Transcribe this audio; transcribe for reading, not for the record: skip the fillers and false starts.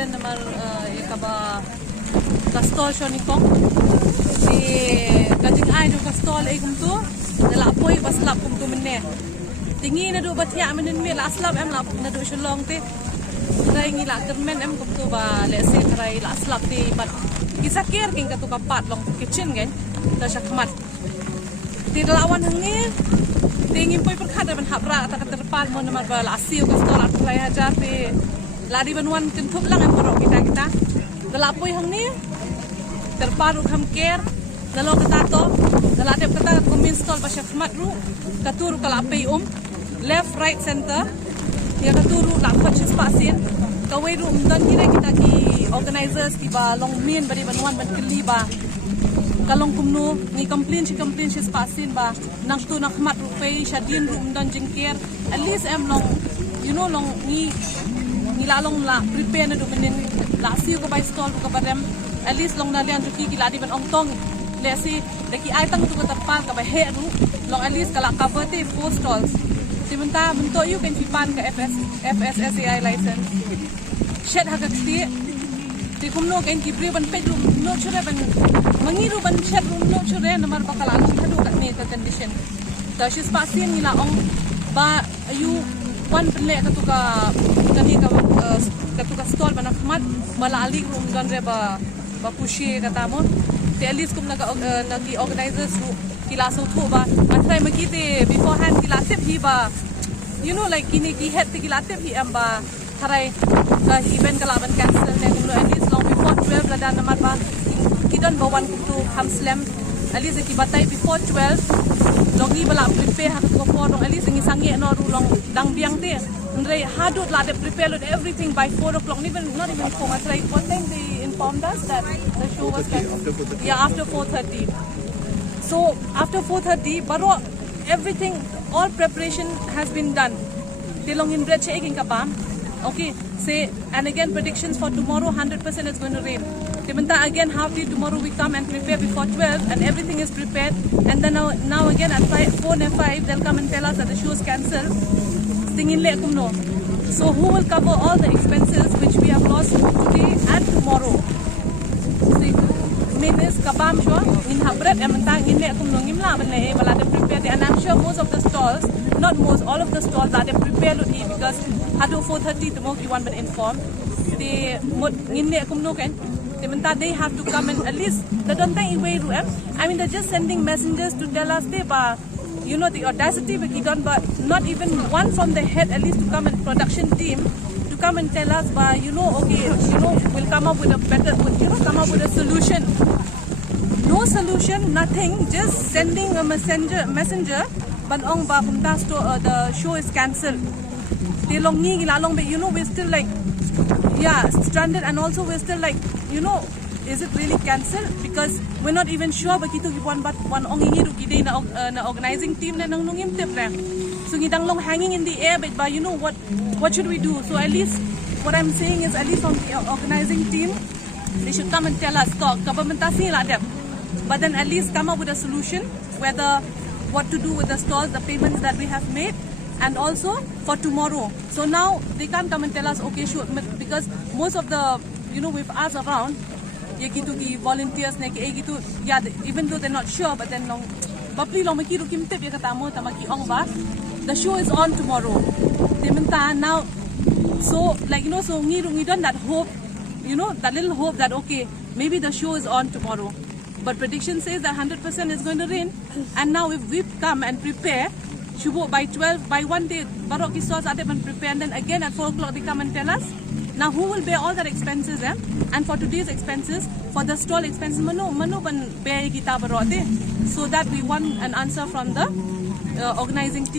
dan namar kaba kastol siya ni kong si kajing ay do kastol ay kumto nalapoy baslap kumto menne tingi na do batya menen me laslap em lap na do shalong te try ngi la termen em kumto ba lese try laslap te bat kisakir king katu kapat long kitchen gen ta syakmat ti lawan hangi tingi poy perkhat ban habra ta terpal mon namar ba lasiu kastol at lay hajar te lari banwan tentup lang em porok kita dalapoy hangi terparu kham care dalo kata to daladep kata install ba syakmat ru katuru kalapay left right center ya katuru la purchase pasin kawai ru dan kira kita ki organizers ki ba long min bari banwan ban kli ba kalong kumno ni complain shi pasin ba nang tu nak mat ru pay shadin ru dan jingkir at least em long long ni lalong la prepare na do menin la siu ko by stall ko badem at least long na lian ki ladi ban ong tong lesi deki ai tang tu ko tapal ka ba he ru long at least kala cover te 4 stalls simenta bentuk you kan pipan ke FSSAI license shed hagak ti kumno kan kibri ban pedru no chure ban mangiru ban shed ru no chure namar bakal alung thadu kat ni ka condition ta shis pasin ni la ong ba you one ple katuka kani katuka stall ban khmat malali room gan re ba pushi kata mo te at least kum nagi organizers kila so thu ba atrai makite beforehand kila tip hi ba like kini ki het kila tip hi amba tharai event kala ban cancel ne kum at least long before 12 ladan namar ba kidon ba wan to ham slam at least ki batai before 12 longi bala prepare ha ko for at least ngi sangi no ru long dang biang te ndre hadut la de prepare everything by 4 o'clock not even 4 atrai what time they informed us that the show was cancelled after 4:30. So after 4:30 baro everything all preparation has been done tilong in breche egin kabam okay say and again predictions for tomorrow 100% is going to rain timenta again half day tomorrow we come and prepare before 12 and everything is prepared and then now again at 4 and 5 they'll come and tell us that the show is cancelled singin le kumno so who will cover all the expenses which we have lost today and tomorrow see means kabam sure in habret emantang in le kumno ngimla ban le bala de prepare and I'm sure most of the stalls not most all of the stalls are prepare lo because hado 4:30 tomorrow you want been informed they mod ngin le kumno ken they have to come and at least they don't think away ru I mean they're just sending messengers to tell us they ba the audacity we done but not even one from the head at least to come and production team to come and tell us ba we'll come up with a better come up with a solution no solution nothing just sending a messenger but ong ba kumta the show is cancelled they long ni lalong be we're still like stranded and also we're still like is it really cancelled because we're not even sure begitu one ong ingi ru gide na organizing team na nang nungim tip ra so ngidang long hanging in the air but what should we do so at least what I'm saying is at least from the organizing team they should come and tell us government asi la dem but then at least come up with a solution whether what to do with the stalls the payments that we have made and also for tomorrow so now they can't come and tell us okay sure because most of the with us around gitu ki volunteers ne ki gitu even though they're not sure but then long bapli long maki rukim tip ya kata mo tamaki ong ba the show is on tomorrow dementa now so like so ngi don that hope that little hope that okay maybe the show is on tomorrow but prediction says that 100% is going to rain and now if we come and prepare shubo by 12 by one day barok ki stores ade ban prepare and then again at 4 o'clock they come and tell us now who will bear all that expenses and for today's expenses for the stall expenses manu ban bear kita barote so that we want an answer from the organizing team